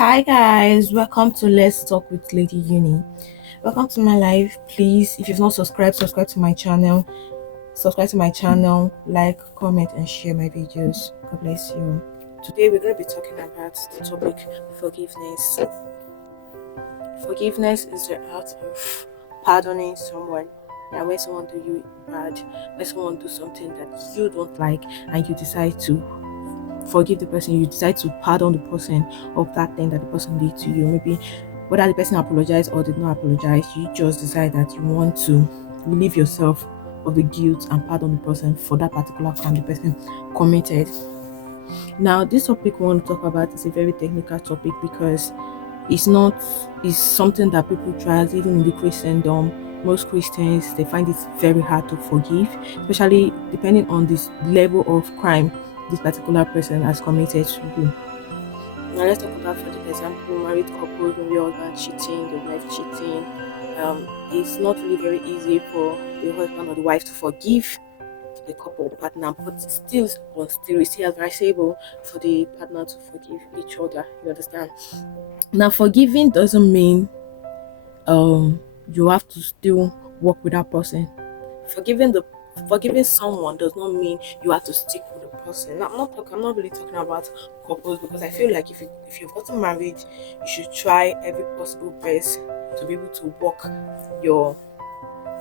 Hi guys, welcome to Let's Talk with Lady Uni. Welcome to my live. Please, if you've not subscribed, subscribe to my channel. Subscribe to my channel, like, comment, and share my videos. God bless you. Today we're going to be talking about the topic forgiveness. Forgiveness is the art of pardoning someone. Yeah, when someone do you bad, when someone do something that you don't like, and you decide to forgive the person, you decide to pardon the person of that thing that the person did to you. Maybe whether the person apologized or did not apologize, you just decide that you want to relieve yourself of the guilt and pardon the person for that particular crime the person committed. Now, this topic we want to talk about is a very technical topic because it's not it's something that people try, even in the Christendom. Most Christians, they find it very hard to forgive, especially depending on this level of crime this particular person has committed to you. Now let's talk about, for the example, married couples, maybe husband cheating, the wife cheating. It's not really very easy for the husband or the wife to forgive the couple partner, but it's still advisable for the partner to forgive each other. You understand? Now, forgiving doesn't mean you have to still work with that person. Forgiving the Forgiving someone does not mean you have to stick with the person. Now, I'm not really talking about couples, because I feel like if you've gotten married, you should try every possible best to be able to work your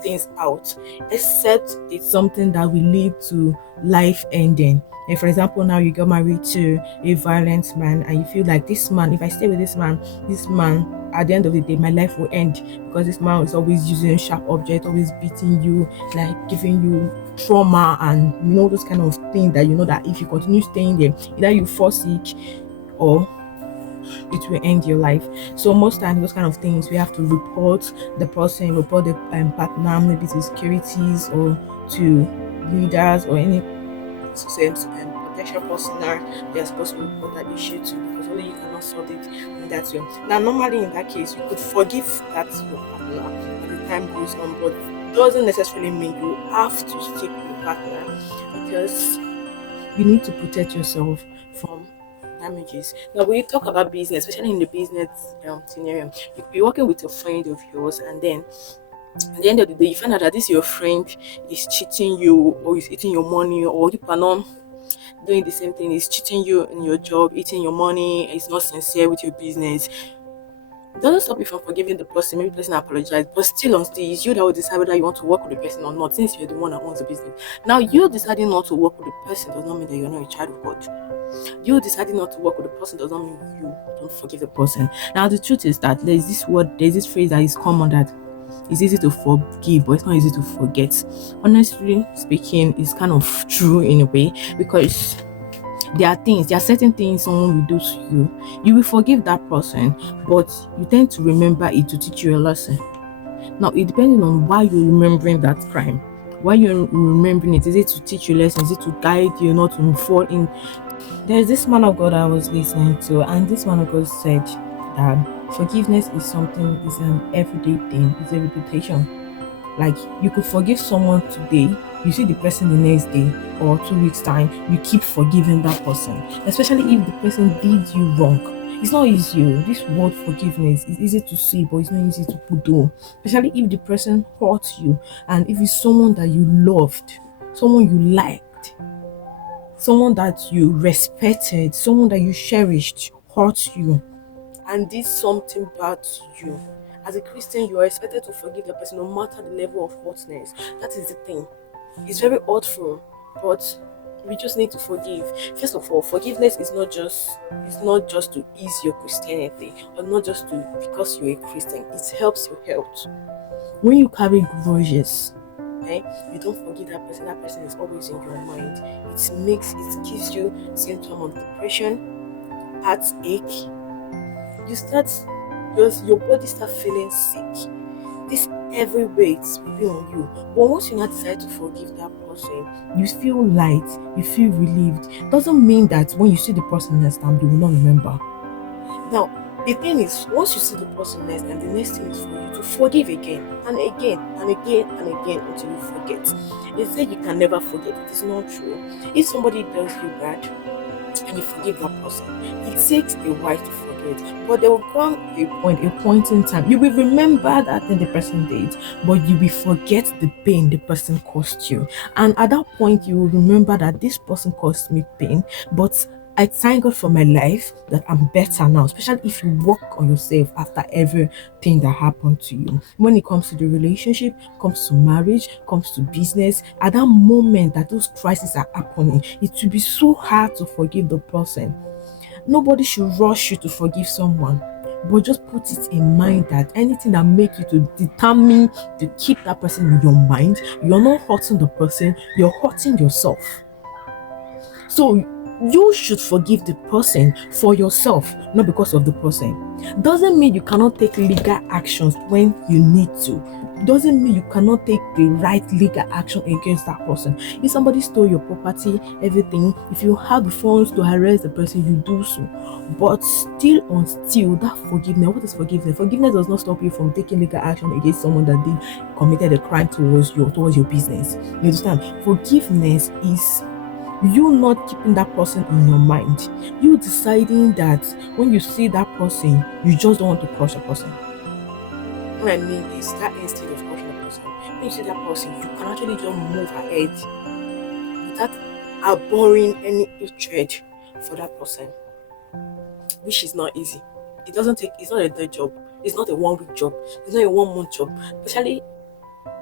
things out, except it's something that will lead to life ending. And for example, now you got married to a violent man, and you feel like, this man, if I stay with this man, at the end of the day, my life will end, because this man is always using sharp objects, always beating you, like giving you trauma, and those kind of things that that if you continue staying there, either you fall sick or it will end your life. So most times those kind of things we have to report the person, report the partner, maybe to securities or to leaders or any protection personnel. They are supposed to report that issue to, because only you cannot solve it in that way. Now, normally in that case, you could forgive that your partner as the time goes on, but doesn't necessarily mean you have to stick with the partner, because you need to protect yourself from damages. Now, when you talk about business, especially in the business scenario, you could be working with a friend of yours, and then at the end of the day, you find out that this your friend is cheating you, or is eating your money, or you are not doing the same thing, is cheating you in your job, eating your money, is not sincere with your business. It doesn't stop you from forgiving the person. Maybe the person apologized, but still, it's you that will decide whether you want to work with the person or not, since you're the one that owns the business. Now, you deciding not to work with the person does not mean that you're not a child of God. You deciding not to work with the person does not mean you don't forgive the person. Now, the truth is that there's this phrase that is common, that it's easy to forgive, but it's not easy to forget. Honestly speaking, it's kind of true in a way, because there are certain things someone will do to you. You will forgive that person, but you tend to remember it to teach you a lesson. Now, it depending on why you're remembering that crime. Why you're remembering it? Is it to teach you lessons? Is it to guide you not to fall in? There's this man of God I was listening to, and this man of God said that forgiveness is an everyday thing, it's a reputation. Like, you could forgive someone today, you see the person the next day or 2 weeks time, you keep forgiving that person, especially if the person did you wrong. It's not easy. This word forgiveness is easy to say, but it's not easy to put on. Especially if the person hurt you, and if it's someone that you loved, someone you liked, someone that you respected, someone that you cherished, hurt you and did something bad to you. As a Christian, you are expected to forgive the person no matter the level of hurtness. That is the thing. It's very hurtful, but we just need to forgive. First of all, forgiveness is not just to ease your Christianity, or not just to because you're a Christian. It helps your health. When you carry grudges, okay, you don't forgive that person is always in your mind. It gives you symptom of depression, heartache. You start your body start feeling sick. This every weight will be on you. But once you now decide to forgive that person, you feel light, you feel relieved. Doesn't mean that when you see the person next time you will not remember. Now, the thing is, once you see the person next time, the next thing is for you to forgive again and again and again and again until you forget. They say you can never forget. It is not true. If somebody does you bad, and you forgive that person. It takes a while to forget, but there will come a point in time. You will remember that thing the person did, but you will forget the pain the person caused you. And at that point, you will remember that this person caused me pain, but I thank God for my life that I'm better now, especially if you work on yourself after everything that happened to you. When it comes to the relationship, comes to marriage, comes to business, at that moment that those crises are happening, it will be so hard to forgive the person. Nobody should rush you to forgive someone. But just put it in mind that anything that makes you to determine to keep that person in your mind, you're not hurting the person, you're hurting yourself. So you should forgive the person for yourself, not because of the person. Doesn't mean you cannot take legal actions when you need to. Doesn't mean you cannot take the right legal action against that person. If somebody stole your property, everything, if you have the funds to arrest the person, you do so. But still on still that forgiveness. What is forgiveness? Forgiveness does not stop you from taking legal action against someone that did committed a crime towards your business. You understand? Forgiveness is you not keeping that person in your mind, you deciding that when you see that person, you just don't want to crush a person. What I mean is that instead of crushing a person, when you see that person, you can actually just move ahead without abhorring any hatred for that person, which is not easy. It's not a day job, it's not a 1 week job, it's not a 1 month job, especially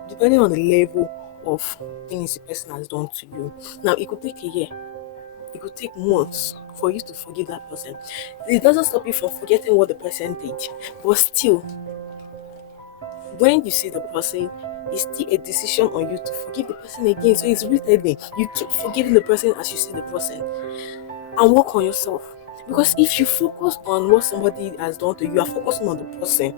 depending on the level of things the person has done to you. Now, it could take a year, it could take months for you to forgive that person. It doesn't stop you from forgetting what the person did, but still, when you see the person, it's still a decision on you to forgive the person again. So it's rooted in you keep forgiving the person as you see the person and work on yourself. Because if you focus on what somebody has done to you, you are focusing on the person,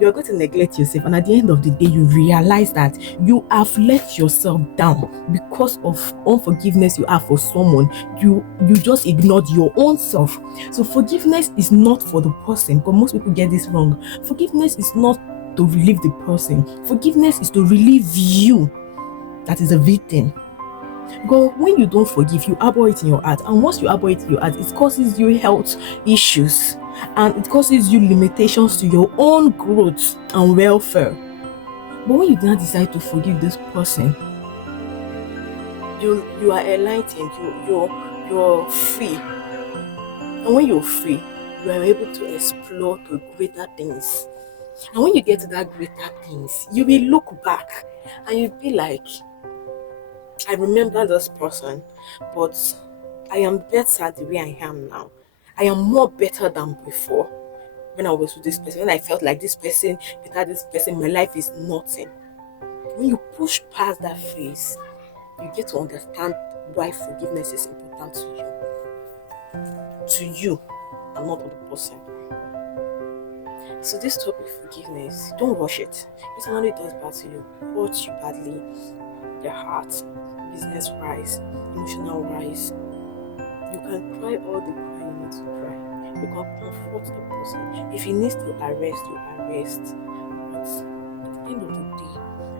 you're going to neglect yourself, and at the end of the day you realize that you have let yourself down because of unforgiveness you have for someone. You just ignored your own self. So forgiveness is not for the person, because most people get this wrong. Forgiveness is not to relieve the person, forgiveness is to relieve you, that is a victim. Because when you don't forgive, you harbor it in your heart, and once you harbor it in your heart, it causes you health issues, and it causes you limitations to your own growth and welfare. But when you now decide to forgive this person, you are enlightened, you're free, and when you're free, you are able to explore to greater things. And when you get to that greater things, you will look back and you'll be like, I remember this person, but I am better the way I am now. I am more better than before. When I was with this person, when I felt like this person, without this person, my life is nothing. When you push past that phase, you get to understand why forgiveness is important to you, and not to the person. So this topic, forgiveness, don't rush it. If somebody does bad to you, hurt you badly, your heart, business wise, emotional wise, you can cry all the cry you need to cry. You can comfort the person. If he needs to arrest, you arrest. But at the end of the day,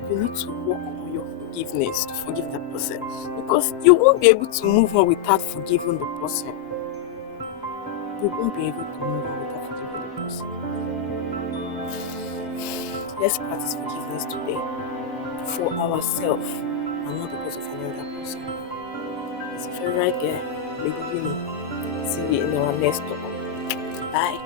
you need to work on your forgiveness to forgive that person. Because you won't be able to move on without forgiving the person. You won't be able to move on without forgiving the person. Let's practice forgiveness today for ourselves and not because of another person. It's your favorite girl, Lady Uni. See you in our next talk. Bye.